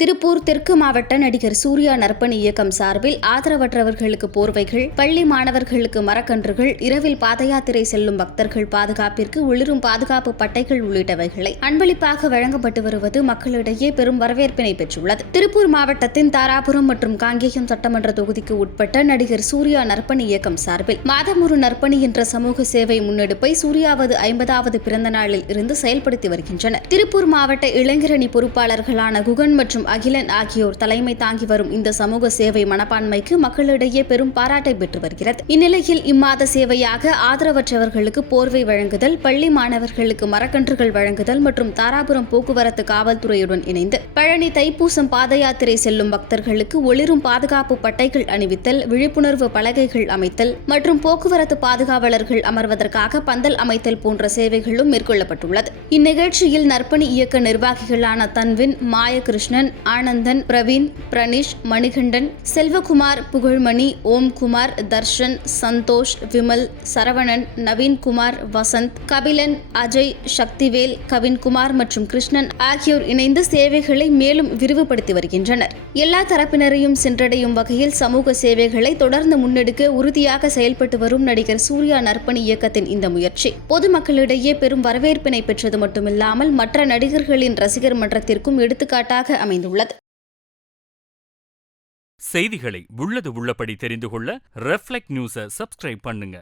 திருப்பூர் தெற்கு மாவட்ட நடிகர் சூர்யா நற்பணி இயக்கம் சார்பில் ஆதரவற்றவர்களுக்கு போர்வைகள், பள்ளி மாணவர்களுக்கு மரக்கன்றுகள், இரவில் பாதயாத்திரை செல்லும் பக்தர்கள் பாதுகாப்பிற்கு ஒளிரும் பாதுகாப்பு பட்டைகள் உள்ளிட்டவைகளை அன்பளிப்பாக வழங்கப்பட்டு வருவது மக்களிடையே பெரும் வரவேற்பினை பெற்றுள்ளது. திருப்பூர் மாவட்டத்தின் தாராபுரம் மற்றும் காங்கேயம் சட்டமன்ற தொகுதிக்கு உட்பட்ட நடிகர் சூர்யா நற்பணி இயக்கம் சார்பில் மாதம் ஒரு நற்பணி என்ற சமூக சேவை முன்னெடுப்பை சூர்யாவது 50வது பிறந்த நாளில் இருந்து செயல்படுத்தி வருகின்றனர். திருப்பூர் மாவட்ட இளைஞரணி பொறுப்பாளர்களான குகன் மற்றும் அகிலன் ஆகியோர் தலைமை தாங்கி வரும் இந்த சமூக சேவை மனப்பான்மைக்கு மக்களிடையே பெரும் பாராட்டை பெற்று வருகிறது. இந்நிலையில் இம்மாத சேவையாக ஆதரவற்றவர்களுக்கு போர்வை வழங்குதல், பள்ளி மாணவர்களுக்கு மரக்கன்றுகள் வழங்குதல் மற்றும் தாராபுரம் போக்குவரத்து காவல்துறையுடன் இணைந்து பழனி தைப்பூசம் பாதயாத்திரை செல்லும் பக்தர்களுக்கு ஒளிரும் பாதுகாப்பு பட்டைகள் அணிவித்தல், விழிப்புணர்வு பலகைகள் அமைத்தல் மற்றும் போக்குவரத்து பாதுகாவலர்கள் அமர்வதற்காக பந்தல் அமைத்தல் போன்ற சேவைகளும் மேற்கொள்ளப்பட்டுள்ளது. இந்நிகழ்ச்சியில் நற்பணி இயக்க நிர்வாகிகளான தன்வின், மாயகிருஷ்ணன், ஆனந்தன், பிரவீன், பிரணீஷ், மணிகண்டன், செல்வகுமார், புகழ்மணி, ஓம்குமார், தர்ஷன், சந்தோஷ், விமல், சரவணன், நவீன்குமார், வசந்த், கபிலன், அஜய், சக்திவேல், கவின்குமார் மற்றும் கிருஷ்ணன் ஆகியோர் இணைந்து சேவைகளை மேலும் விரிவுபடுத்தி வருகின்றனர். எல்லா தரப்பினரையும் சென்றடையும் வகையில் சமூக சேவைகளை தொடர்ந்து முன்னெடுக்க உறுதியாக செயல்பட்டு வரும் நடிகர் சூர்யா நற்பணி இயக்கத்தின் இந்த முயற்சி பொதுமக்களிடையே பெரும் வரவேற்பினை பெற்றது மட்டுமில்லாமல் மற்ற நடிகர்களின் ரசிகர் மன்றத்திற்கும் எடுத்துக்காட்டாக அமைந்துள்ளது. செய்திகளை உள்ளது உள்ளபடி தெரிந்து கொள்ள ரெஃப்ளெக்ட் நியூஸை சப்ஸ்கிரைப் பண்ணுங்க.